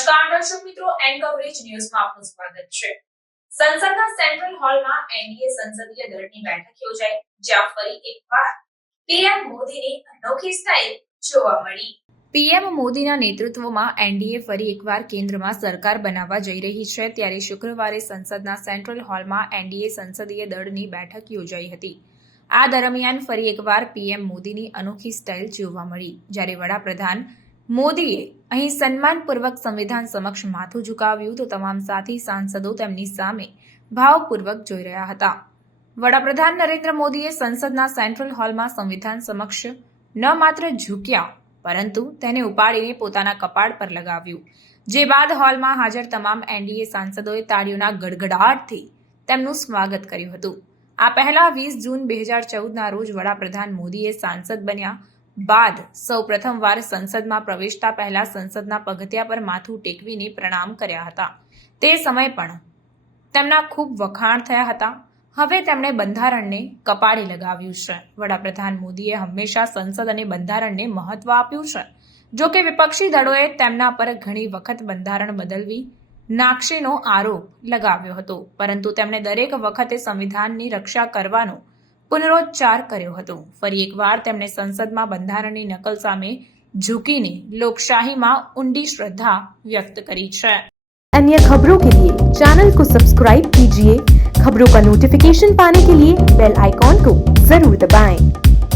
નમસ્કાર દર્શક મિત્રો, એન કવરેજ ન્યૂઝમાં આપનું સ્વાગત છે. સંસદના સેન્ટ્રલ હોલમાં એનડીએ સંસદીય દળની બેઠક યોજાઈ, જ્યાં ફરી એકવાર પીએમ મોદીની અનોખી સ્ટાઇલ જોવા મળી. પીએમ મોદીના નેતૃત્વમાં એનડીએ ફરી એકવાર કેન્દ્રમાં સરકાર બનાવવા જઈ રહી છે, ત્યારે શુક્રવારે સંસદના સેન્ટ્રલ હોલમાં એનડીએ સંસદીય દળની બેઠક યોજાઈ હતી. આ દરમિયાન ફરી એકવાર પીએમ મોદીની અનોખી સ્ટાઇલ જોવા મળી, જ્યારે વડાપ્રધાન મોદીએ અહીં સન્માનપૂર્વક સંવિધાન સમક્ષ માથું ઝુકાવ્યું તો તમામ સાથી સાંસદો તેમની સામે ભાવપૂર્વક જોઈ રહ્યા હતા. વડાપ્રધાન નરેન્દ્ર મોદીએ સંસદના સેન્ટ્રલ હોલમાં સંવિધાન સમક્ષ ન માત્ર ઝૂક્યા, પરંતુ તેને ઉપાડીને પોતાના કપાળ પર લગાવ્યું, જે બાદ હોલમાં હાજર તમામ એનડીએ સાંસદોએ તાળીઓના ગડગડાટથી તેમનું સ્વાગત કર્યું હતું. આ પહેલા 20 જૂન 2014ના રોજ વડાપ્રધાન મોદીએ સાંસદ બન્યા બાદ સૌ પ્રથમવાર સંસદમાં પ્રવેશતા પહેલા સંસદના પગથિયા પર માથું ટેકવીને પ્રણામ કર્યા હતા. તે સમયે પણ તેમના ખૂબ વખાણ થયા હતા. હવે તેમણે બંધારણને કપાળે લગાવ્યું છે. વડાપ્રધાન મોદીએ હંમેશા સંસદ અને બંધારણને મહત્વ આપ્યું છે. જો કે વિપક્ષી દળોએ તેમના પર ઘણી વખત બંધારણ બદલવી નાખશેનો આરોપ લગાવ્યો હતો, પરંતુ તેમણે દરેક વખતે સંવિધાનની રક્ષા કરવાનો પુનરોચ્ચાર કર્યો હતો. ફરી એકવાર તેમણે સંસદમાં બંધારણની નકલ સામે ઝૂકીને લોકશાહીમાં ઊંડી શ્રદ્ધા વ્યક્ત કરી છે. अन्य खबरों के लिए चैनल को सब्सक्राइब कीजिए। खबरों का नोटिफिकेशन पाने के लिए बेल आइकॉन को जरूर दबाएं।